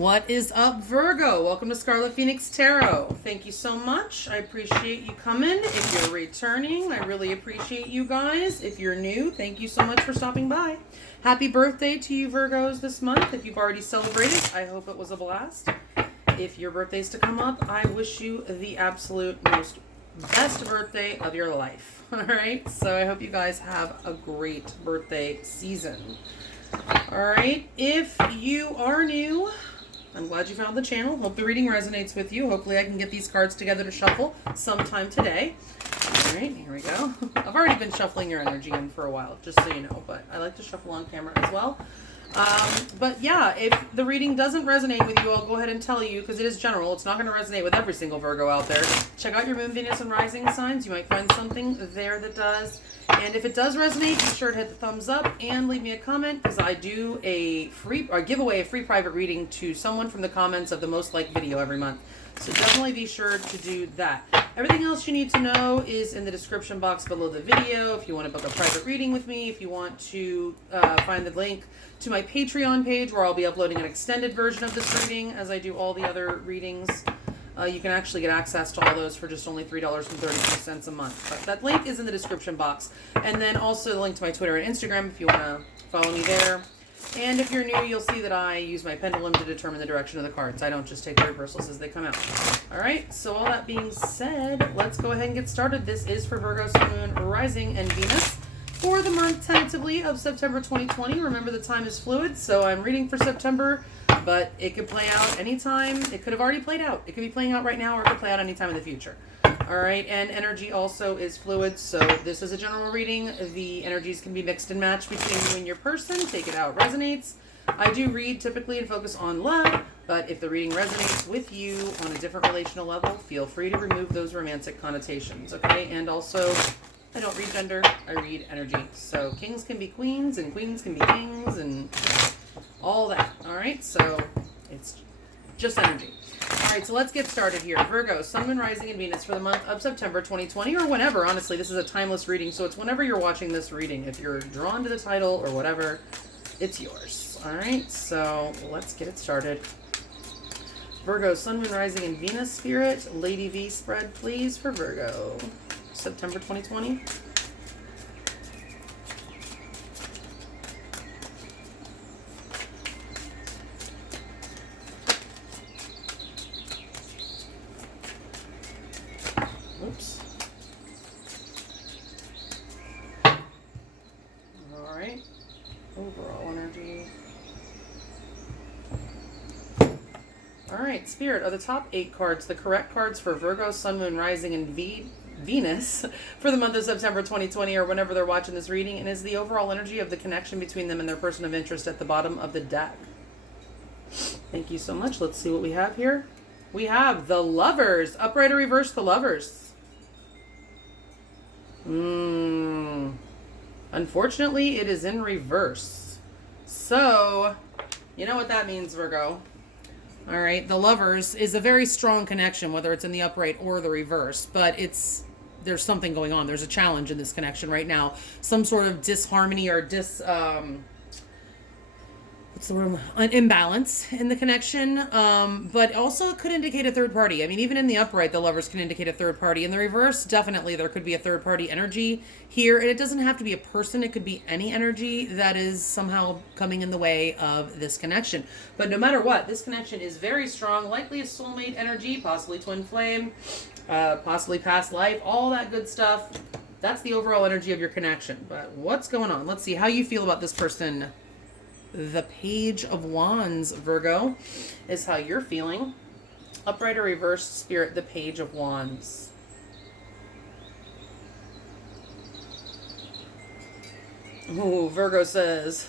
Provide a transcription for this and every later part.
What is up, Virgo? Welcome to Scarlet Phoenix Tarot. Thank you so much. I appreciate you coming. If you're returning, I really appreciate you guys. If you're new, thank you so much for stopping by. Happy birthday to you, Virgos, this month. If you've already celebrated, I hope it was a blast. If your birthday's to come up, I wish you the absolute best birthday of your life. All right? So I hope you guys have a great birthday season. All right? If you are new, I'm glad you found the channel. Hope the reading resonates with you. Hopefully I can get these cards together to shuffle sometime today. All right, here we go. I've already been shuffling your energy in for a while, just so you know, but I like to shuffle on camera as well. But yeah, if the reading doesn't resonate with you, I'll go ahead and tell you, because it is general. It's not going to resonate with every single Virgo out there. Check out your moon, Venus, and rising signs. You might find something there that does. And if it does resonate, be sure to hit the thumbs up and leave me a comment, because I do give away a free private reading to someone from the comments of the most liked video every month. So definitely be sure to do that. Everything else you need to know is in the description box below the video. If you want to book a private reading with me, if you want to find the link to my Patreon page where I'll be uploading an extended version of this reading as I do all the other readings. You can actually get access to all those for just only $3.33 a month. But that link is in the description box. And then also the link to my Twitter and Instagram if you want to follow me there. And if you're new, you'll see that I use my pendulum to determine the direction of the cards. I don't just take the reversals as they come out. All right, so all that being said, let's go ahead and get started. This is for Virgo Sun, Moon, Rising, and Venus for the month tentatively of September 2020. Remember, the time is fluid, so I'm reading for September, but it could play out anytime. It could have already played out. It could be playing out right now, or it could play out anytime in the future. All right, and energy also is fluid, so this is a general reading. The energies can be mixed and matched between you and your person. Take it how it resonates. I do read typically and focus on love, but if the reading resonates with you on a different relational level, feel free to remove those romantic connotations, okay? And also, I don't read gender, I read energy. So kings can be queens, and queens can be kings, and all that, all right? So it's just energy. All right, so let's get started here. Virgo, Sun, Moon, Rising, and Venus for the month of September 2020, or whenever. Honestly, this is a timeless reading, so it's whenever you're watching this reading. If you're drawn to the title or whatever, it's yours. All right, so let's get it started. Virgo, Sun, Moon, Rising, and Venus spirit. Lady V spread, please, for Virgo. September 2020. Oops. All right. Overall energy. All right, Spirit, are the top 8 cards the correct cards for Virgo, Sun, Moon, Rising, and Venus for the month of September 2020, or whenever they're watching this reading? And is the overall energy of the connection between them and their person of interest at the bottom of the deck? Thank you so much. Let's see what we have here. We have the Lovers. Upright or reverse, the Lovers. Unfortunately, it is in reverse. So, you know what that means, Virgo. All right, the Lovers is a very strong connection, whether it's in the upright or the reverse, but there's something going on. There's a challenge in this connection right now. Some sort of disharmony or an imbalance in the connection, but also it could indicate a third party. I mean, even in the upright, the Lovers can indicate a third party. In the reverse, definitely there could be a third party energy here, and it doesn't have to be a person. It could be any energy that is somehow coming in the way of this connection. But no matter what, this connection is very strong, likely a soulmate energy, possibly twin flame, possibly past life, all that good stuff. That's the overall energy of your connection. But what's going on? Let's see how you feel about this person. The Page of Wands, Virgo, is how you're feeling. Upright or reverse, Spirit, the Page of Wands. Ooh, Virgo says,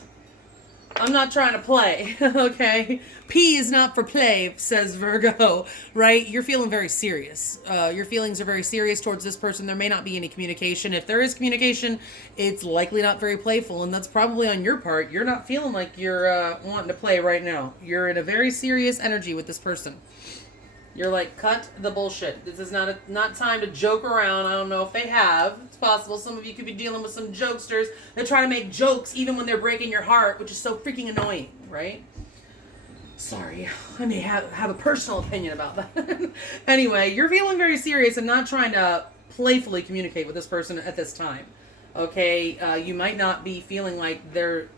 I'm not trying to play, okay? P is not for play, says Virgo, right? You're feeling very serious. Your feelings are very serious towards this person. There may not be any communication. If there is communication, it's likely not very playful, and that's probably on your part. You're not feeling like you're wanting to play right now. You're in a very serious energy with this person. You're like, cut the bullshit. This is not time to joke around. I don't know if they have. It's possible some of you could be dealing with some jokesters that try to make jokes even when they're breaking your heart, which is so freaking annoying, right? Sorry, I may have a personal opinion about that. Anyway, you're feeling very serious and not trying to playfully communicate with this person at this time. Okay, you might not be feeling like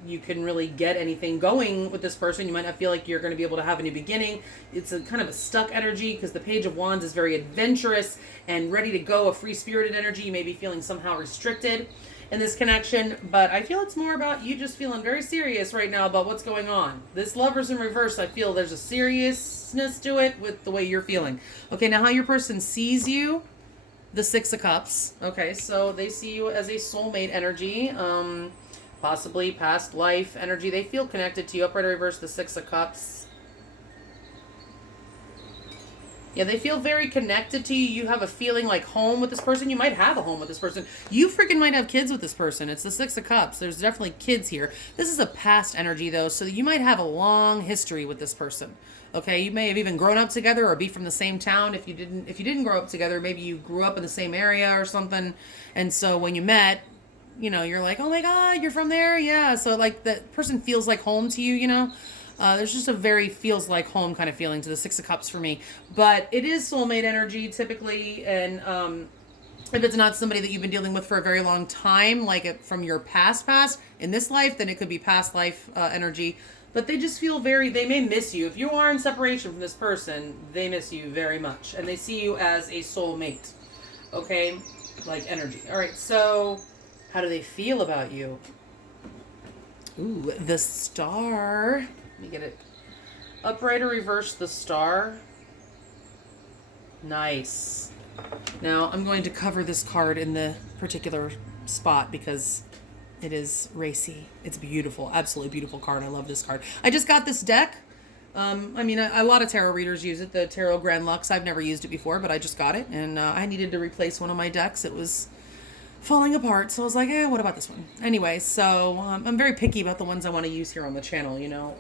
you can really get anything going with this person. You might not feel like you're going to be able to have a new beginning. It's a kind of a stuck energy because the Page of Wands is very adventurous and ready to go, a free-spirited energy. You may be feeling somehow restricted in this connection, but I feel it's more about you just feeling very serious right now about what's going on. This Lover's in reverse, I feel there's a seriousness to it with the way you're feeling. Okay, now how your person sees you, the Six of Cups. Okay, so they see you as a soulmate energy, possibly past life energy. They feel connected to you. Upright or reverse, the Six of Cups. Yeah, they feel very connected to you. You have a feeling like home with this person. You might have a home with this person. You freaking might have kids with this person. It's the Six of Cups. There's definitely kids here. This is a past energy, though, so you might have a long history with this person. Okay, you may have even grown up together or be from the same town. If you didn't grow up together, maybe you grew up in the same area or something. And so when you met, you're like, oh my God, you're from there? Yeah. So like that person feels like home to you, There's just a very feels like home kind of feeling to the Six of Cups for me. But it is soulmate energy typically. And if it's not somebody that you've been dealing with for a very long time, like from your past in this life, then it could be past life energy. But they just feel they may miss you. If you are in separation from this person, they miss you very much. And they see you as a soulmate. Okay? Like energy. All right, so how do they feel about you? Ooh, the Star. Let me get it. Upright or reverse, the Star. Nice. Now, I'm going to cover this card in the particular spot because it is racy. It's beautiful. Absolutely beautiful card. I love this card. I just got this deck. A lot of tarot readers use it. The Tarot Grand Luxe. I've never used it before, but I just got it. And I needed to replace one of my decks. It was falling apart. So I was like, what about this one? Anyway, so I'm very picky about the ones I want to use here on the channel.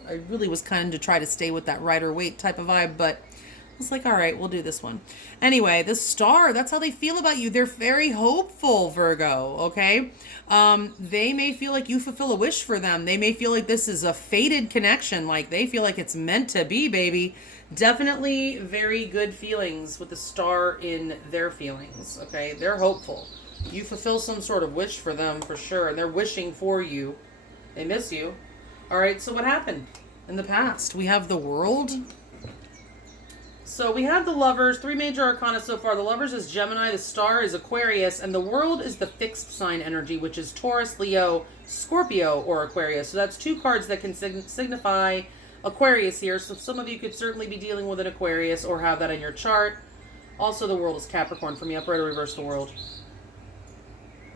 I really was kind of to try to stay with that Rider-Waite type of vibe, but I was like, all right, we'll do this one. Anyway, the Star, that's how they feel about you. They're very hopeful, Virgo, okay? They may feel like you fulfill a wish for them. They may feel like this is a fated connection, like they feel like it's meant to be, baby. Definitely very good feelings with the Star in their feelings, okay? They're hopeful. You fulfill some sort of wish for them for sure, and they're wishing for you. They miss you. All right, so what happened in the past? We have the World. So we have the Lovers, 3 major arcana so far. The Lovers is Gemini, the Star is Aquarius, and the World is the fixed sign energy, which is Taurus, Leo, Scorpio, or Aquarius. So that's 2 cards that can signify Aquarius here. So some of you could certainly be dealing with an Aquarius or have that in your chart. Also, the World is Capricorn for me. Upright or reverse, the World.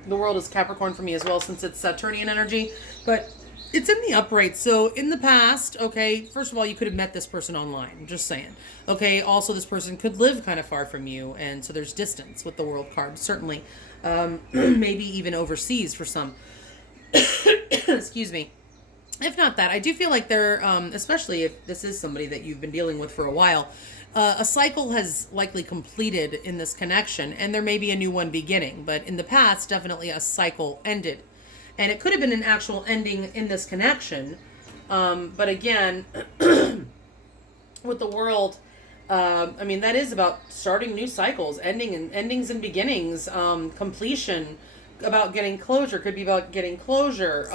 The World is Capricorn for me as well, since it's Saturnian energy. But it's in the upright. So in the past, okay, first of all, you could have met this person online. I'm just saying. Okay, also this person could live kind of far from you. And so there's distance with the World card, certainly. Maybe even overseas for some. Excuse me. If not that, I do feel like they're, especially if this is somebody that you've been dealing with for a while, a cycle has likely completed in this connection, and there may be a new one beginning. But in the past, definitely a cycle ended. And it could have been an actual ending in this connection. But again, with the World, that is about starting new cycles, endings and beginnings, completion, about getting closure. Could be about getting closure.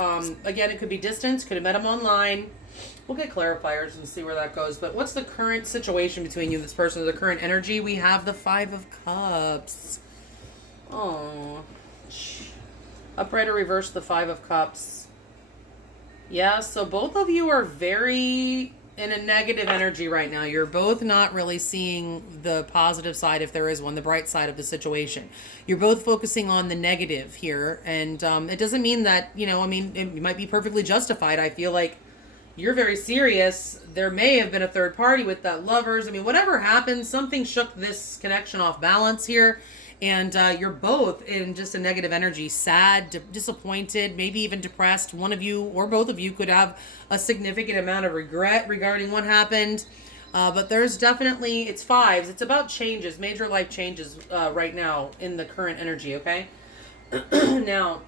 Again, it could be distance. Could have met them online. We'll get clarifiers and see where that goes. But what's the current situation between you and this person? The current energy? We have the 5 of Cups. Oh. Upright or reverse, the 5 of Cups. Yeah, so both of you are very in a negative energy right now. You're both not really seeing the positive side, if there is one, the bright side of the situation. You're both focusing on the negative here. And it doesn't mean that, it might be perfectly justified. I feel like you're very serious. There may have been a third party with that Lovers. Whatever happened, something shook this connection off balance here. And you're both in just a negative energy, sad, disappointed, maybe even depressed. One of you or both of you could have a significant amount of regret regarding what happened. But there's definitely, it's 5s. It's about changes, major life changes right now in the current energy, okay? Now,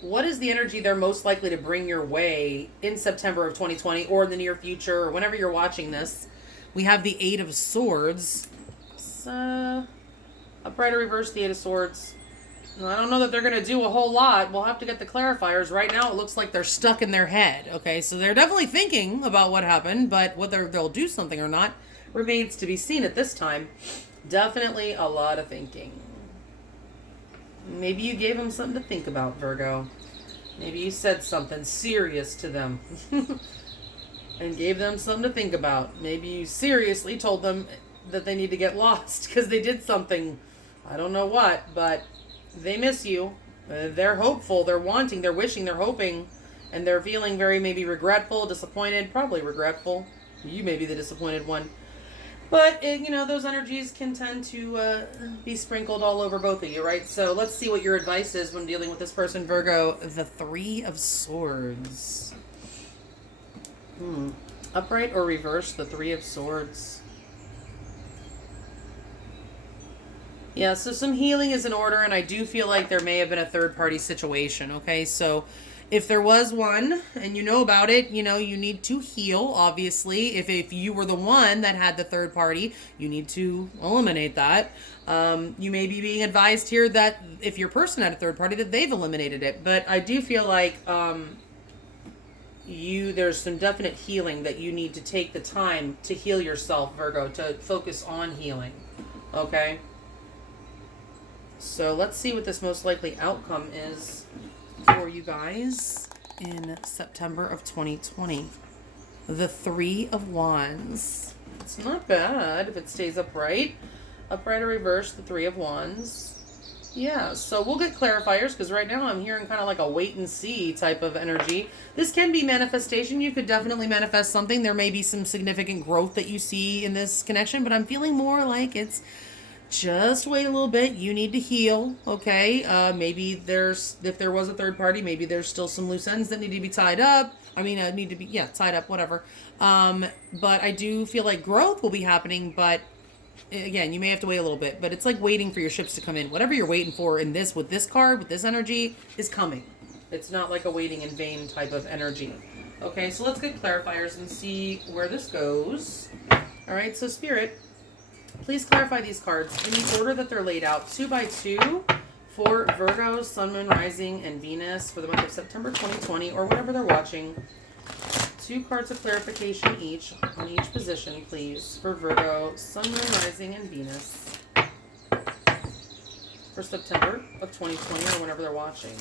what is the energy they're most likely to bring your way in September of 2020 or in the near future or whenever you're watching this? We have the Eight of Swords. So, upright or reverse, the Eight of Swords. I don't know that they're going to do a whole lot. We'll have to get the clarifiers. Right now, it looks like they're stuck in their head. Okay, so they're definitely thinking about what happened, but whether they'll do something or not remains to be seen at this time. Definitely a lot of thinking. Maybe you gave them something to think about, Virgo. Maybe you said something serious to them and gave them something to think about. Maybe you seriously told them that they need to get lost because they did something, I don't know what, but they miss you. They're hopeful, they're wanting, they're wishing, they're hoping, and they're feeling very maybe regretful, disappointed, probably regretful. You may be the disappointed one. But, those energies can tend to be sprinkled all over both of you, right? So let's see what your advice is when dealing with this person, Virgo. The Three of Swords. Upright or reverse, the Three of Swords. Yeah, so some healing is in order, and I do feel like there may have been a third-party situation, okay? So if there was one, and you know about it, you need to heal, obviously. If you were the one that had the third party, you need to eliminate that. You may be being advised here that if your person had a third party, that they've eliminated it. But I do feel like there's some definite healing that you need to take the time to heal yourself, Virgo, to focus on healing, okay? So let's see what this most likely outcome is for you guys in September of 2020. The Three of Wands. It's not bad if it stays upright. Upright or reverse, the Three of Wands. Yeah, so we'll get clarifiers because right now I'm hearing kind of like a wait and see type of energy. This can be manifestation. You could definitely manifest something. There may be some significant growth that you see in this connection, but I'm feeling more like it's just wait a little bit. You need to heal, okay? Maybe if there was a third party, maybe there's still some loose ends that need to be tied up. Need to be, tied up, whatever. But I do feel like growth will be happening, but again, you may have to wait a little bit. But it's like waiting for your ships to come in. Whatever you're waiting for with this card, with this energy, is coming. It's not like a waiting in vain type of energy. Okay, so let's get clarifiers and see where this goes. All right, so Spirit, please clarify these cards in the order that they're laid out, 2 by 2, for Virgo, Sun, Moon, Rising, and Venus for the month of September 2020, or whenever they're watching. 2 cards of clarification each on each position, please, for Virgo, Sun, Moon, Rising, and Venus for September of 2020, or whenever they're watching.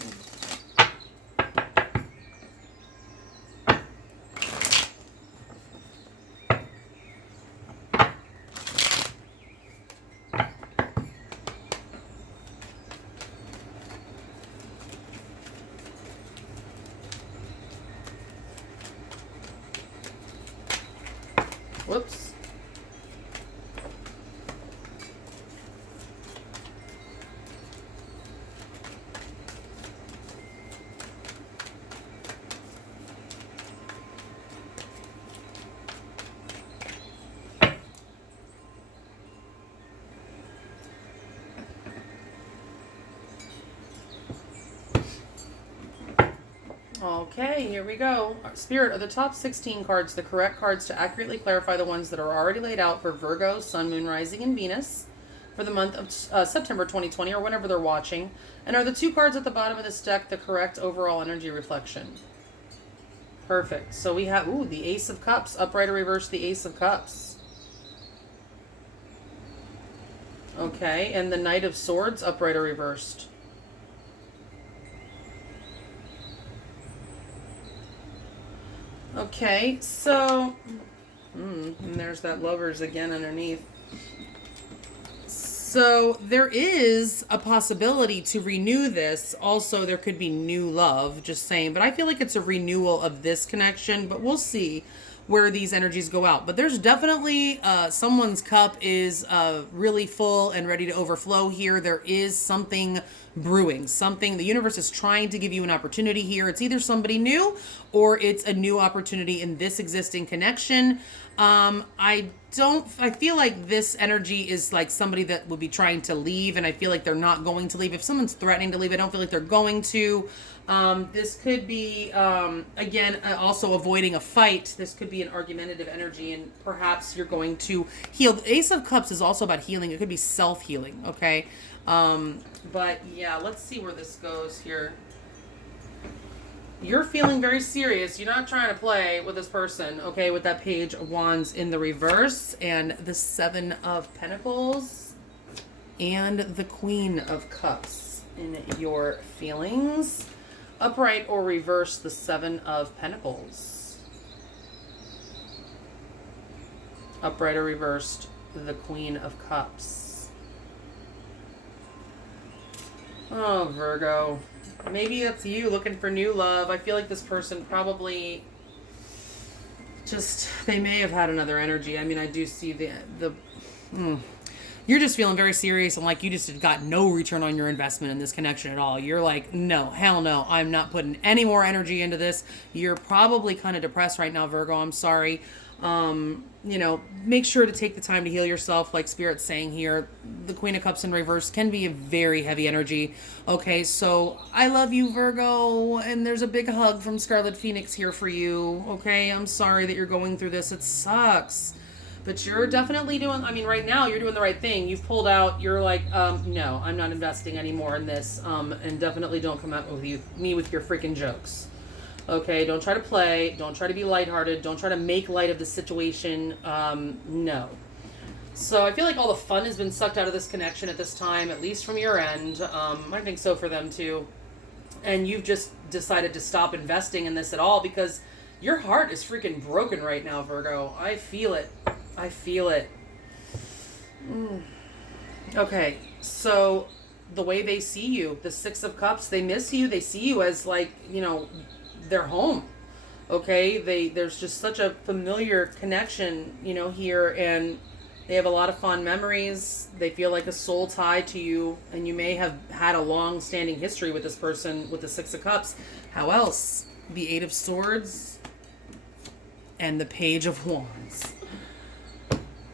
Whoops. Okay, here we go. Spirit, are the top 16 cards the correct cards to accurately clarify the ones that are already laid out for Virgo, Sun, Moon, Rising, and Venus for the month of September 2020, or whenever they're watching? And are the 2 cards at the bottom of this deck the correct overall energy reflection? Perfect. So we have, the Ace of Cups, upright or reverse, the Ace of Cups. Okay, and the Knight of Swords, upright or reversed. Okay, so, and there's that Lovers again underneath. So there is a possibility to renew this. Also, there could be new love, just saying. But I feel like it's a renewal of this connection, but we'll see where these energies go out. But there's definitely someone's cup is really full and ready to overflow here. There is something brewing, something the universe is trying to give you an opportunity here. It's either somebody new or it's a new opportunity in this existing connection. I feel like this energy is like somebody that would be trying to leave, and I feel like they're not going to leave. If someone's threatening to leave, I don't feel like they're going to. This could be, again, also avoiding a fight. This could be an argumentative energy, and perhaps you're going to heal. The Ace of Cups is also about healing. It could be self-healing, okay? But, yeah, let's see where this goes here. You're feeling very serious. You're not trying to play with this person, okay, with that Page of Wands in the reverse, and the Seven of Pentacles, and the Queen of Cups in your feelings. Upright or reverse the Seven of Pentacles. Upright or reversed the Queen of Cups. Oh, Virgo. Maybe that's you looking for new love. I feel like this person probably just, they may have had another energy. I mean, I do see you're just feeling very serious and like you just got no return on your investment in this connection at all. You're like, no, hell no, I'm not putting any more energy into this. You're probably kind of depressed right now, Virgo. I'm sorry. Make sure to take the time to heal yourself, like Spirit's saying here. The Queen of Cups in reverse can be a very heavy energy. Okay, so I love you, Virgo, and there's a big hug from Scarlet Phoenix here for you. Okay, I'm sorry that you're going through this. It sucks. But you're definitely doing, I mean, right now, you're doing the right thing. You've pulled out, you're like, no, I'm not investing anymore in this, and definitely don't come out with me with your freaking jokes. Okay, don't try to play, don't try to be lighthearted, don't try to make light of the situation, no. So I feel like all the fun has been sucked out of this connection at this time, at least from your end. I think so for them too. And you've just decided to stop investing in this at all because your heart is freaking broken right now, Virgo. I feel it. I feel it. Okay, so the way they see you, the Six of Cups, they miss you. They see you as like, their home. Okay, there's just such a familiar connection, here, and they have a lot of fond memories. They feel like a soul tie to you, and you may have had a long-standing history with this person with the Six of Cups. How else? The Eight of Swords and the Page of Wands.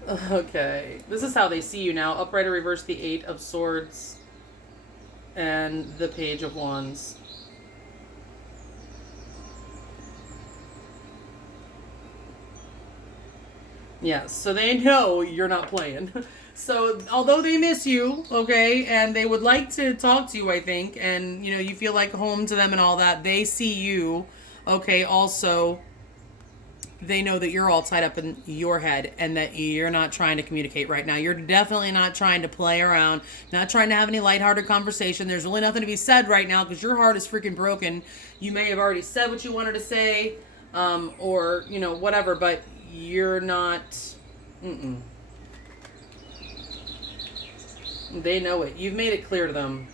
Okay, this is how they see you now. Upright or reverse the Eight of Swords and the Page of Wands. Yeah, so they know you're not playing. So, although they miss you, okay, and they would like to talk to you, I think, and, you feel like home to them and all that, they see you, okay, also, they know that you're all tied up in your head and that you're not trying to communicate right now. You're definitely not trying to play around, not trying to have any lighthearted conversation. There's really nothing to be said right now because your heart is freaking broken. You may have already said what you wanted to say, or, whatever, but you're not, They know it. You've made it clear to them.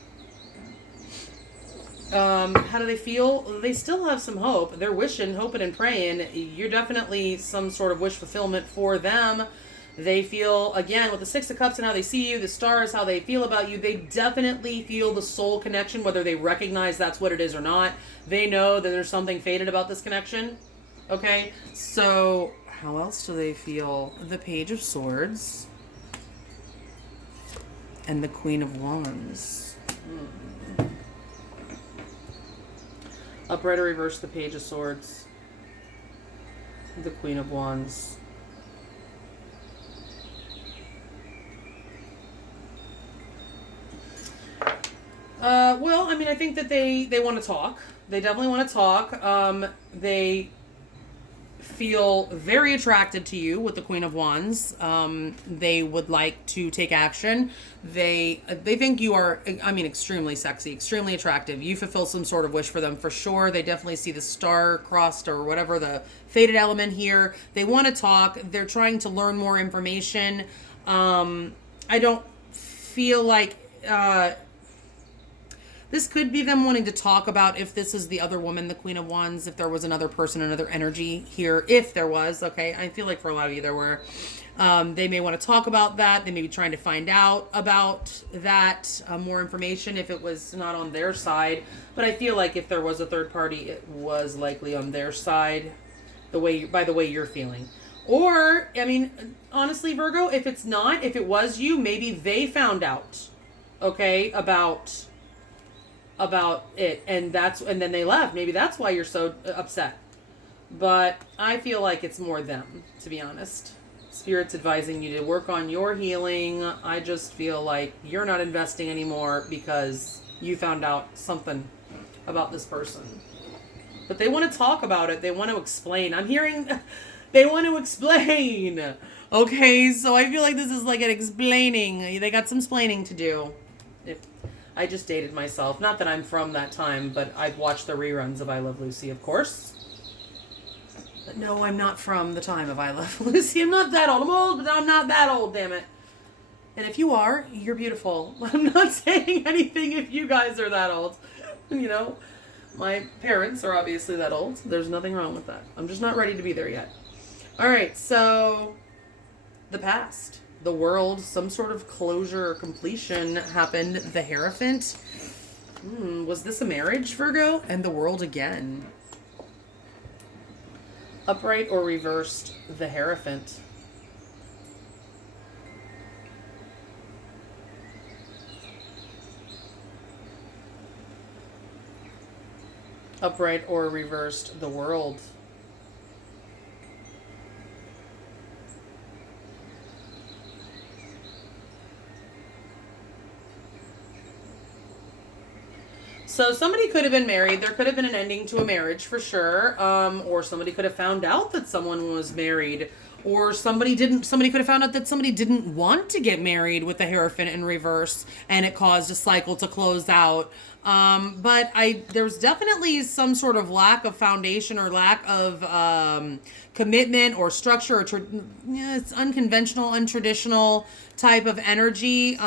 How do they feel? They still have some hope. They're wishing, hoping, and praying. You're definitely some sort of wish fulfillment for them. They feel, again, with the Six of Cups and how they see you, the stars, how they feel about you, they definitely feel the soul connection, whether they recognize that's what it is or not. They know that there's something fated about this connection. Okay? So, how else do they feel? The Page of Swords and the Queen of Wands. Upright or reverse the Page of Swords, the Queen of Wands. Well, I mean, I think that they want to talk. They definitely want to talk. They feel very attracted to you with the Queen of Wands. They would like to take action. They think you are, I mean, extremely sexy, extremely attractive. You fulfill some sort of wish for them for sure. They definitely see the star-crossed or whatever, the fated element here. They want to talk. They're trying to learn more information. I don't feel like... this could be them wanting to talk about if this is the other woman, the Queen of Wands, if there was another person, another energy here. If there was, okay? I feel like for a lot of you there were. They may want to talk about that. They may be trying to find out about that, more information if it was not on their side. But I feel like if there was a third party, it was likely on their side, by the way you're feeling. Or, I mean, honestly, Virgo, if it's not, if it was you, maybe they found out, okay, about... about it, and then they left. Maybe that's why you're so upset. But I feel like it's more them, to be honest. Spirit's advising you to work on your healing. I just feel like you're not investing anymore because you found out something about this person. But they want to talk about it. They want to explain. I'm hearing they want to explain. Okay, so I feel like this is like an explaining. They got some explaining to do. If I just dated myself. Not that I'm from that time, but I've watched the reruns of I Love Lucy, of course. But no, I'm not from the time of I Love Lucy. I'm not that old. I'm old, but I'm not that old, damn it. And if you are, you're beautiful. I'm not saying anything if you guys are that old. You know, my parents are obviously that old. There's nothing wrong with that. I'm just not ready to be there yet. All right, so the past, the world, some sort of closure or completion happened. The Hierophant. Was this a marriage, Virgo? And the world again. Upright or reversed, the Hierophant. Upright or reversed, the world. So somebody could have been married. There could have been an ending to a marriage for sure. Or somebody could have found out that someone was married. Or somebody could have found out that somebody didn't want to get married with the Hierophant in reverse, and it caused a cycle to close out. But there's definitely some sort of lack of foundation or lack of commitment or structure. Or it's unconventional, untraditional type of energy.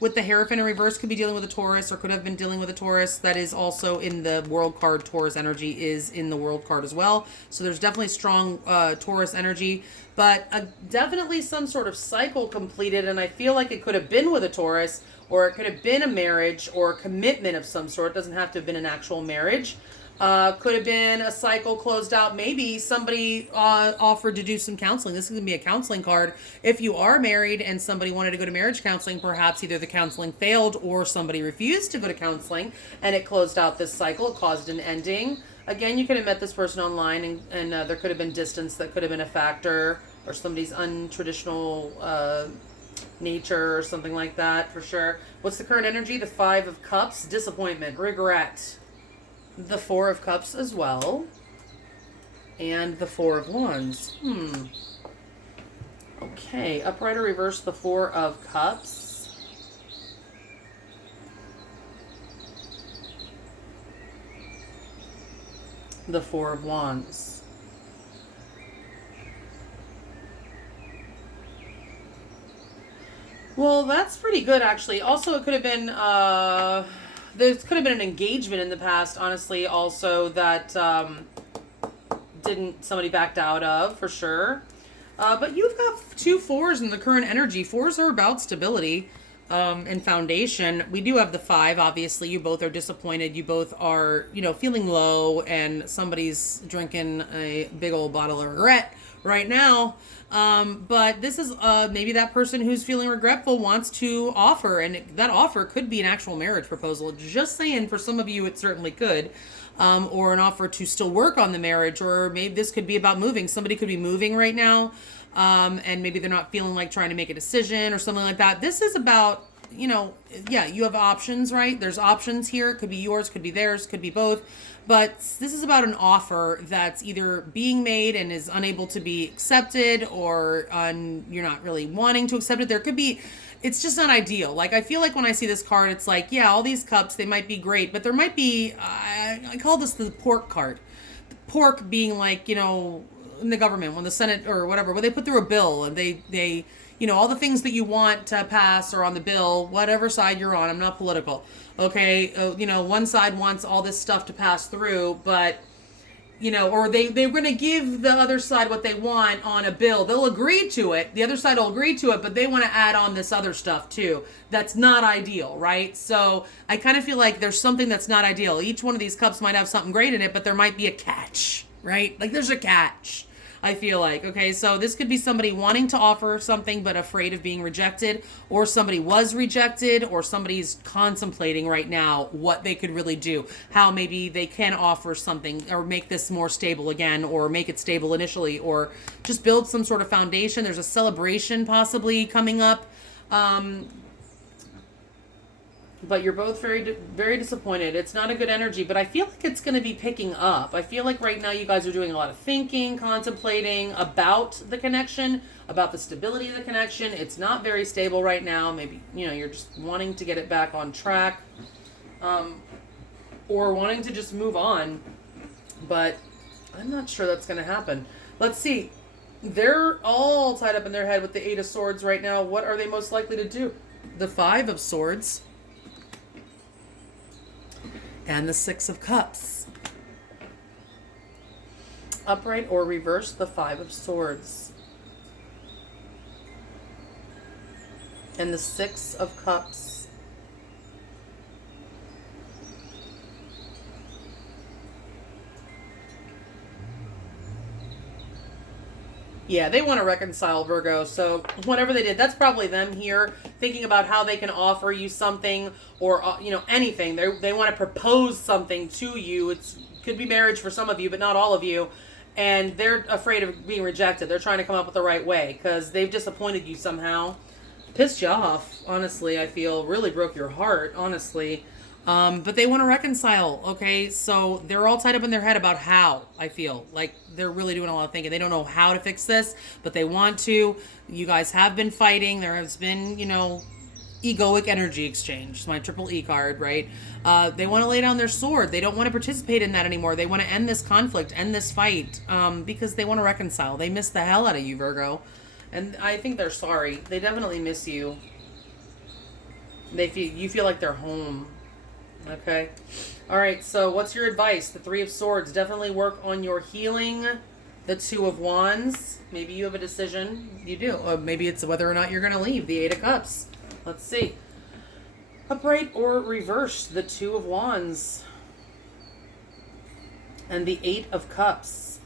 With the Hierophant in reverse, could be dealing with a Taurus, or could have been dealing with a Taurus. That is also in the world card. Taurus energy is in the world card as well. So there's definitely strong Taurus energy. But definitely some sort of cycle completed, and I feel like it could have been with a Taurus, or it could have been a marriage or a commitment of some sort. It doesn't have to have been an actual marriage. Could have been a cycle closed out. Maybe somebody offered to do some counseling. This is going to be a counseling card. If you are married and somebody wanted to go to marriage counseling, perhaps either the counseling failed or somebody refused to go to counseling, and it closed out this cycle. It caused an ending. Again, you could have met this person online, and there could have been distance that could have been a factor, or somebody's untraditional nature or something like that, for sure. What's the current energy? The Five of Cups, disappointment, regret. The Four of Cups as well. And the Four of Wands. Okay, upright or reverse, the Four of Cups. The Four of Wands. Well, that's pretty good, actually. Also, it could have been, there could have been an engagement in the past, honestly, also, that somebody backed out of, for sure. But you've got 2 fours in the current energy. 4s are about stability and foundation. We do have the 5, obviously. You both are disappointed. You both are, feeling low, and somebody's drinking a big old bottle of regret right now. But this is maybe that person who's feeling regretful wants to offer, and that offer could be an actual marriage proposal. Just saying, for some of you, it certainly could. Or an offer to still work on the marriage, or maybe this could be about moving. Somebody could be moving right now, and maybe they're not feeling like trying to make a decision or something like that. This is about, you have options, right? There's options here. It could be yours, could be theirs, could be both. But this is about an offer that's either being made and is unable to be accepted, or you're not really wanting to accept it. There could be, it's just not ideal. Like, I feel like when I see this card, it's like, yeah, all these cups, they might be great, but there might be, I call this the pork card. The pork being like, in the government, when the Senate or whatever, when they put through a bill and they all the things that you want to pass are on the bill, whatever side you're on. I'm not political. Okay. One side wants all this stuff to pass through, but, or they're going to give the other side what they want on a bill. They'll agree to it. The other side will agree to it, but they want to add on this other stuff too. That's not ideal, right? So I kind of feel like there's something that's not ideal. Each one of these cups might have something great in it, but there might be a catch, right? Like, there's a catch. I feel like. Okay, so this could be somebody wanting to offer something but afraid of being rejected, or somebody was rejected, or somebody's contemplating right now what they could really do, how maybe they can offer something or make this more stable again, or make it stable initially, or just build some sort of foundation. There's a celebration possibly coming up. But you're both very disappointed. It's not a good energy, but I feel like it's going to be picking up. I feel like right now you guys are doing a lot of thinking, contemplating about the connection, about the stability of the connection. It's not very stable right now. Maybe, you're just wanting to get it back on track, or wanting to just move on. But I'm not sure that's going to happen. Let's see. They're all tied up in their head with the 8 of Swords right now. What are they most likely to do? The 5 of Swords. And the 6 of Cups. Upright or reverse, the 5 of Swords. And the 6 of Cups. Yeah, they want to reconcile, Virgo. So whatever they did, that's probably them here thinking about how they can offer you something, or anything. They want to propose something to you. It could be marriage for some of you, but not all of you. And they're afraid of being rejected. They're trying to come up with the right way because they've disappointed you somehow. Pissed you off, honestly, I feel. Really broke your heart, honestly. But they want to reconcile, okay? So they're all tied up in their head about how, I feel. Like they're really doing a lot of thinking. They don't know how to fix this, but they want to. You guys have been fighting. There has been, egoic energy exchange. It's my triple E card, right? They want to lay down their sword. They don't want to participate in that anymore. They want to end this conflict, end this fight, because they want to reconcile. They miss the hell out of you, Virgo. And I think they're sorry. They definitely miss you. You feel like they're home. Okay. All right. So what's your advice? The 3 of Swords. Definitely work on your healing. The 2 of Wands. Maybe you have a decision. You do. Or maybe it's whether or not you're going to leave. The 8 of Cups. Let's see. Upright or reverse. The 2 of Wands. And the 8 of Cups.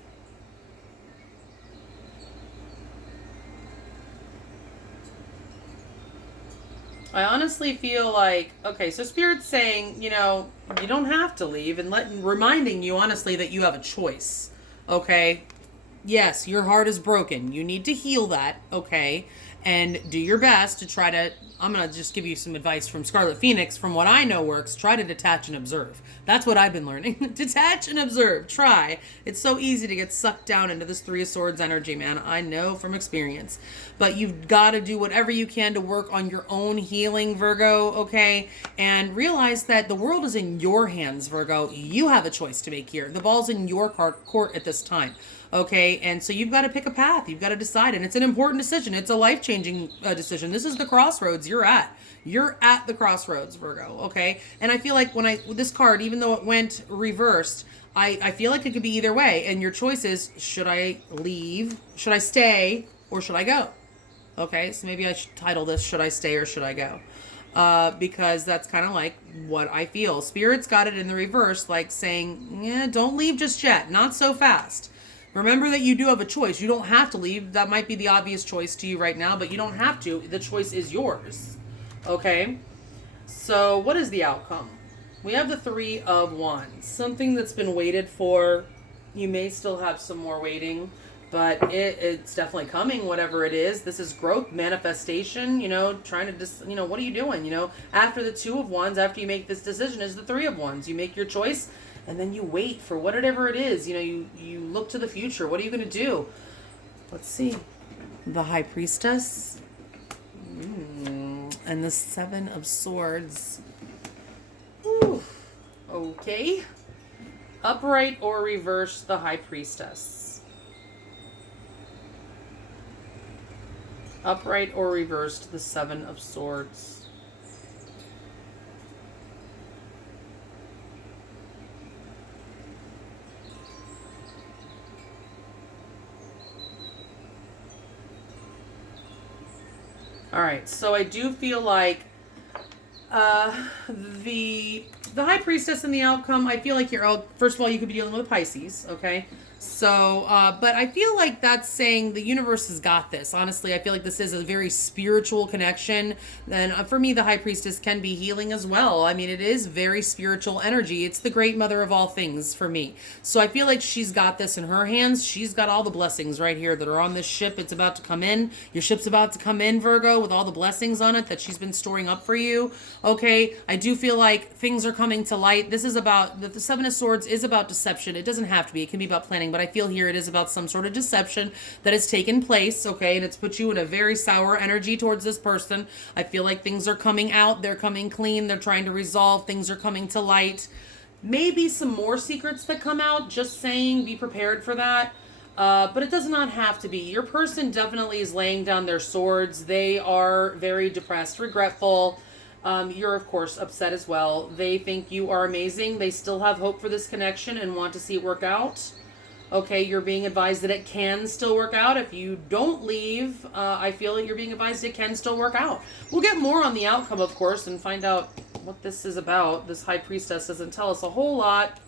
I honestly feel like, okay, so Spirit's saying, you don't have to leave, and reminding you, honestly, that you have a choice, okay? Yes, your heart is broken. You need to heal that, okay? And do your best to try to, I'm going to just give you some advice from Scarlet Phoenix. From what I know works, try to detach and observe. That's what I've been learning. Detach and observe. Try. It's so easy to get sucked down into this 3 of Swords energy, man. I know from experience. But you've got to do whatever you can to work on your own healing, Virgo, okay? And realize that the world is in your hands, Virgo. You have a choice to make here. The ball's in your court at this time. Okay, and so you've got to pick a path. You've got to decide, and it's an important decision. It's a life-changing decision. This is the crossroads you're at. You're at the crossroads, Virgo, okay? And I feel like with this card, even though it went reversed, I feel like it could be either way, and your choice is, should I leave, should I stay, or should I go? Okay, so maybe I should title this, Should I Stay or Should I Go? Because that's kind of like what I feel. Spirit's got it in the reverse, like saying, yeah, don't leave just yet, not so fast. Remember that you do have a choice. You don't have to leave. That might be the obvious choice to you right now, but you don't have to. The choice is yours. Okay? So what is the outcome? We have the 3 of Wands. Something that's been waited for. You may still have some more waiting, but it's definitely coming, whatever it is. This is growth, manifestation, trying to what are you doing? After the 2 of Wands, after you make this decision, is the 3 of Wands. You make your choice. And then you wait for whatever it is. You look to the future. What are you going to do? Let's see. The High Priestess. And the 7 of Swords. Whew. Okay. Upright or reverse, the High Priestess. Upright or reversed, the 7 of Swords. All right, so I do feel like the High Priestess and the outcome, I feel like first of all, you could be dealing with Pisces, okay? So, but I feel like that's saying the universe has got this. Honestly, I feel like this is a very spiritual connection. And for me, the High Priestess can be healing as well. I mean, it is very spiritual energy. It's the great mother of all things for me. So I feel like she's got this in her hands. She's got all the blessings right here that are on this ship. It's about to come in. Your ship's about to come in, Virgo, with all the blessings on it that she's been storing up for you. Okay, I do feel like things are coming to light. This is about, the Seven of Swords is about deception. It doesn't have to be. It can be about planning, but I feel here it is about some sort of deception that has taken place, okay, and it's put you in a very sour energy towards this person. I feel like things are coming out. They're coming clean. They're trying to resolve. Things are coming to light. Maybe some more secrets that come out. Just saying, be prepared for that. But it does not have to be. Your person definitely is laying down their swords. They are very depressed, regretful. You're, of course, upset as well. They think you are amazing. They still have hope for this connection and want to see it work out. Okay, you're being advised that it can still work out. If you don't leave, I feel that you're being advised it can still work out. We'll get more on the outcome, of course, and find out what this is about. This High Priestess doesn't tell us a whole lot.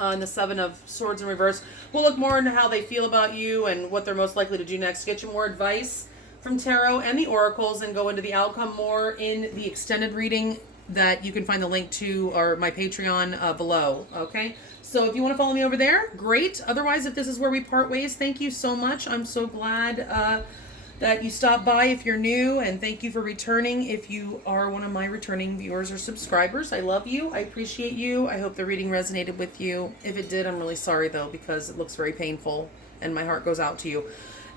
And the Seven of Swords in reverse. We'll look more into how they feel about you and what they're most likely to do next. Get you more advice from Tarot and the Oracles and go into the outcome more in the extended reading that you can find the link to or my Patreon below. Okay, so if you want to follow me over there, great. Otherwise, if this is where we part ways, thank you so much. I'm so glad that you stopped by if you're new, and thank you for returning if you are one of my returning viewers or subscribers. I love you. I appreciate you. I hope the reading resonated with you. If it did, I'm really sorry though, because it looks very painful and my heart goes out to you.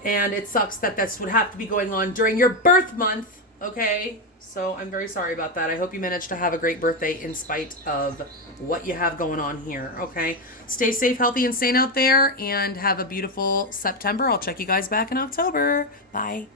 And it sucks that this would have to be going on during your birth month, okay? So I'm very sorry about that. I hope you managed to have a great birthday in spite of what you have going on here, okay? Stay safe, healthy, and sane out there, and have a beautiful September. I'll check you guys back in October. Bye.